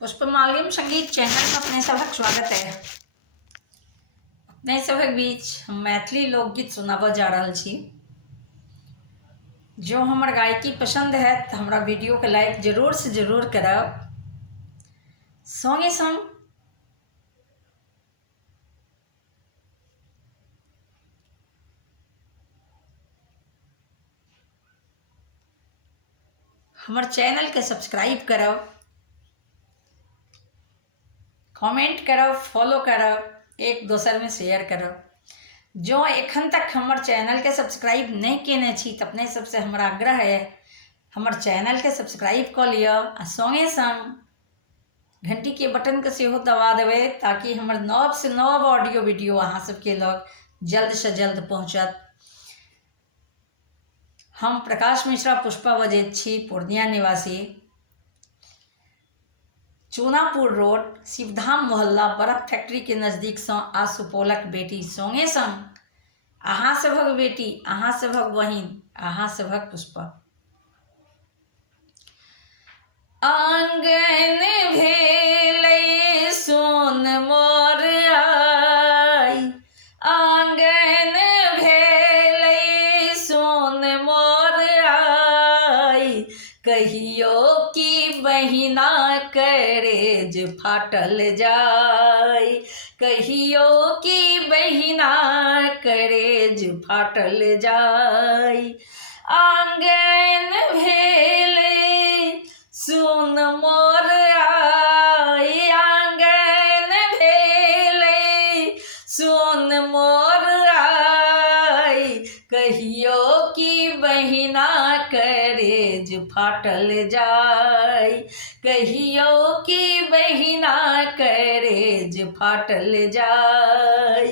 पुष्पमालिम संगीत चैनल में अपने सबक स्वागत है। अपने सबक बीच हम मैथिली लोकगीत सुनाबऽ जा रहल छी। जो हमर गायकी पसंद है तो हमारा वीडियो के लाइक जरूर से जरूर करब। संगे संग हमार चैनल के सब्सक्राइब करब, कमेंट करब, फॉलो करब, एक दोसर में शेयर करब। जो एखन तक हमार चैनल के सब्सक्राइब नहीं केने छी तो अपने सबसे हमारा आग्रह है हमार चैनल के सब्सक्राइब कर लिया आ संगे संग घंटी के बटन के सेहो दबा देवे ताकि हमार नव से नव ऑडियो वीडियो अहाँ सबके लग जल्द से जल्द पहुँचत। हम प्रकाश मिश्रा पुष्पा बजैत छी, पूर्णिया निवासी, चूनापुर रोड, शिवधाम मोहल्ला, बर्फ फैक्ट्री के नज़दीक से आ सुपौलक बेटी संगे संग अहाँ सभक बेटी, अहाँ सभक बहिन, अहाँ सभक पुष्पा। आंगन भेलै सोन मोर आई, आंगन भेलै सोन मोर आई, कहियो कि बहिना करेज फाटल जाय, कहियो कि बहिना करेज फाटल जाय। आंगन भेलै सोन मोर आई, आंगन भेलै सोन मोर आई, कहियो कि बहिना करेज फाटल जाय, कहियो कि बहिना करेज फाटल जाय।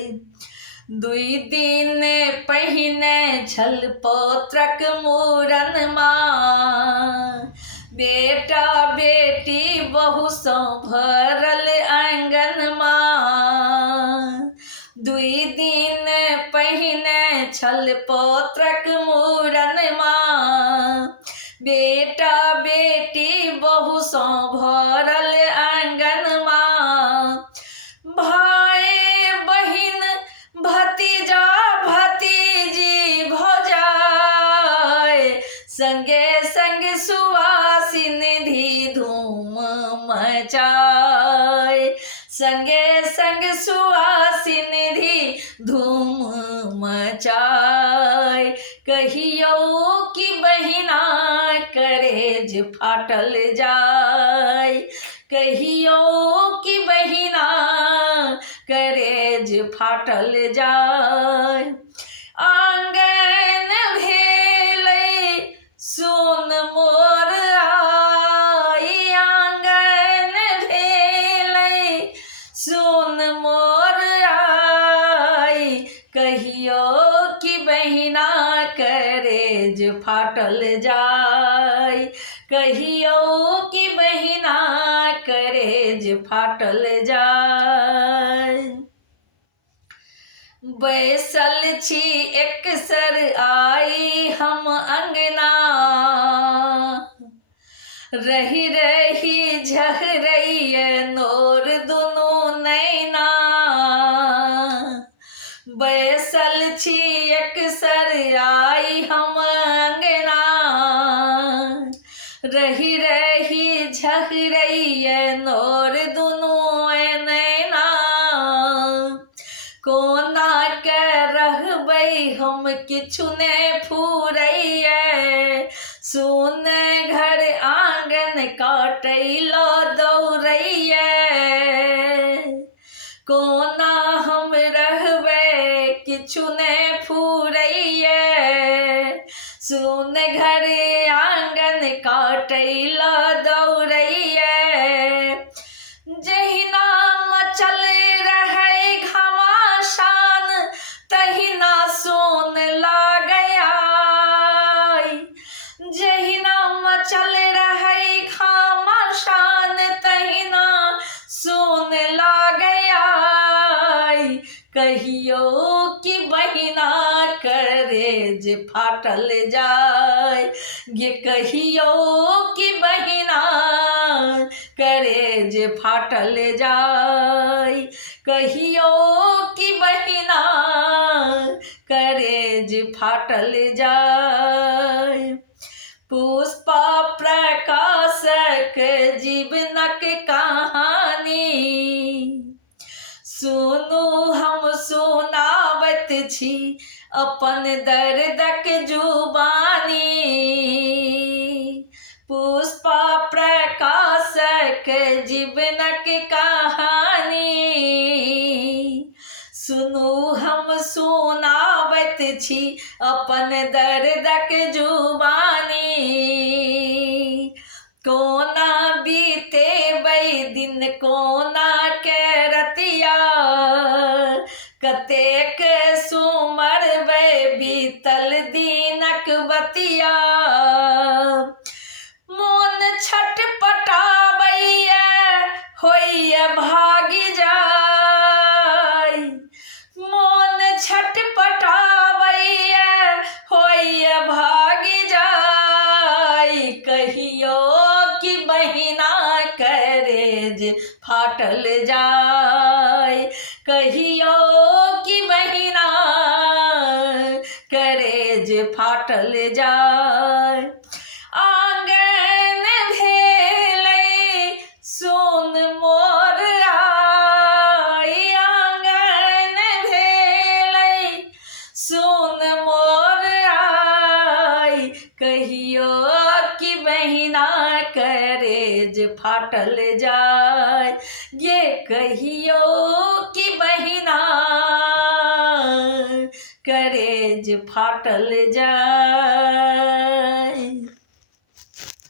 दुई दिन पहिने छल पौत्रक मूरन माँ, बेटा बेटी बहु सँ भरल आंगन माँ। दुई दिन पहिने छल पौत्रक मूरन माँ, बेटा बेटी बहु सँ भरल आंगन माँ। भाई बहिन भतीजा भतीजी भौजाई, संगे संग सुवासिनी धूम मचाए, संगे संग सुवासिनी धूम मचाए, कहियो कि बहिना करेज फाटल जाय, कहियो कि बहिना करेज फाटल जाय। आंगन भेलै सोन मोर आई, आंगन भेलै सोन मोर आई, कहियो कि बहिना करेज फाटल जाय, कहियो कि बहिना करेज फाटल जाय। बैसल छी एकसर आई हम अंगना, रही रही झहरैये नोर दुनू नैना। बैसल छी एकसर आई हम अंगना, रही रही झहरैये नोर दुनू नैना। कोना के रहबै हम किछु ने फुरैये, सुन घर आंगन काटैलो दौड़ैये। कोना हम रहबै किछु ने फुरैये, सुन घर आंगन काटैलो दौड़ैये। जहिना मचल रहै घमासान, तहिना सोन लागै आई, जहिना मचल रहै घमासान, तहिना सोन लागै आई, कहियो कि बहिना करेज फाटल जाय, गे कहियो कि बहिना करे करेज फाटल जाय, कहियो कि बहिना करेज फाटल जाय। पुष्पा प्रकाशक जीवनक कहानी, सुनू हम सुनावत छी अपन दर्दक जुबानी। पुष्पा प्रकाशक जीवनक कहानी, सुनू हम सुनावत छी अपन दर्दक जुबानी। कोना बीतेबै दिन कोना के रतिया, कतेक सुमरबै बीतल दिनक बतिया। मोन छटपटाबैया होइया भागी जाय, मोन छटपटाबैया होइया भागी जाय। कहियो कि बहिना करेज फाटल जाय, कहियो कि बहिना करेज फाटल जाय। आंगन भेलै सुन मोर आई, आंगन भेलै सुन मोर आई। कहियो कि बहिना करेज फाटल जाय, ये कहियो कि बहिना करेज फाटल जाय।